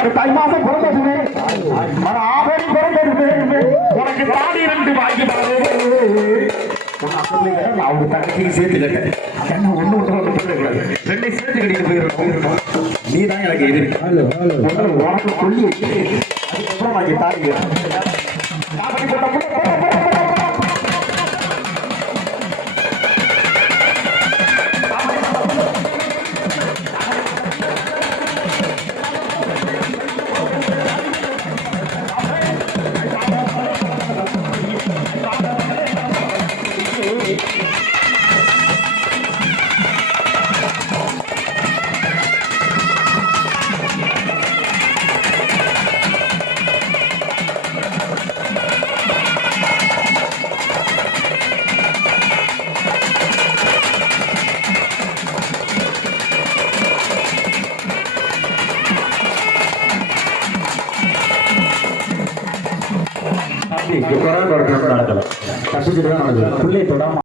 ஒரு தாய் மாசம் பிறந்ததுமே மன ஆபரி பிறந்ததுமே உனக்கு தாடி வாங்கி அவங்க தங்கச்சிக்கு சேர்த்து என்ன ஒண்ணு ஒன்று ஒன்று போயிடக்கூடாது ரெண்டையும் சேர்த்து கட்டிட்டு போயிருக்கோம் நீ தான் எனக்கு எதிர்ப்பு உனக்கு சொல்லி அதுக்கப்புறம் வாங்கி தாடி தாடி நடக்கல தப்பிச்சுட்டு தான் நடக்குது பிள்ளை தொடாம